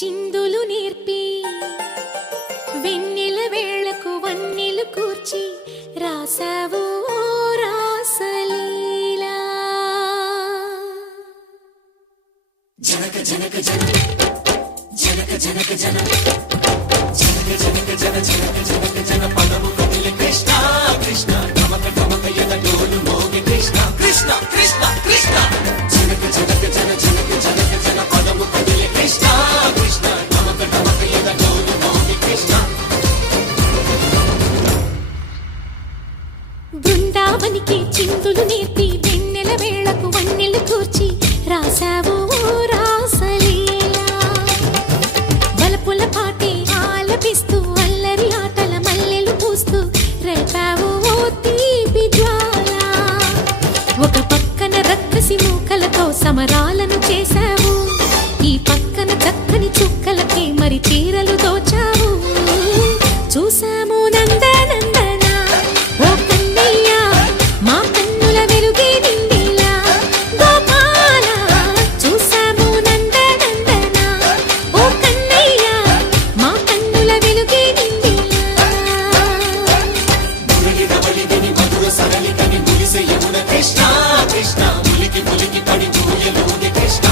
చిందులు నేర్పి వెన్నెల వేళకు వన్నెలు కూర్చి రాసావు రాసలీలా. జనక జనక జన జనక జనక జన జనక జనక జన జనక జనక జన పదము కదిలి కృష్ణ కృష్ణ గమక గమక యద డోలు మోగి కృష్ణ కృష్ణ కృష్ణ కృష్ణ జనక జనక జన జనక జనక జన పదము కదిలి కృష్ణ కృష్ణ గమక గమక యద డోలు మోగి కృష్ణ. బృందావనికి చిందులు నేర్పి వెన్నెల వేళకు వన్నెలు కూర్చి రాసావు రాసలీలా. బలపుల పాటే ఆలపిస్తూ అల్లరి ఆటల మల్లెలు పూస్తూ రేపావు తీపి జ్వాల. ఒక పక్కన రక్కసి మూకలతో సమరాలను చేశావు, ఈ పక్కన చక్కని చుక్కలకి మరి చీరలు దోచావు. చూసాము నందనందన ఓ కన్నయ్య మా కన్నుల వెలుగే నిండిలా గోపాల. చూసాము నందనందన ఓ కన్నయ్య మా కన్నుల వెలుగే నిండిలా. మురళి రవళిని మధుర సరళికని మురిసే యమున కృష్ణ కృష్ణ ములికి ములికి పడి ఊయలుని కృష్ణ.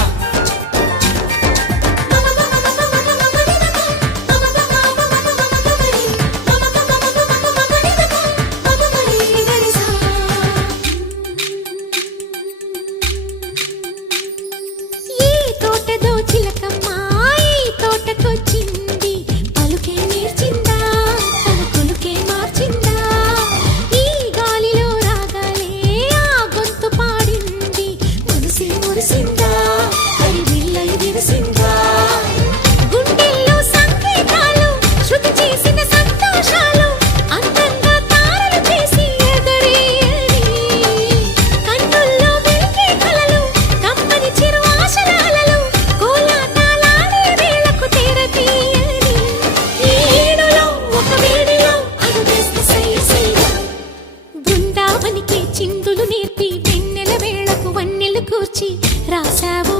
చిందులు నేర్పి వెన్నెల వేళకు వన్నెలు కూర్చి రాసావు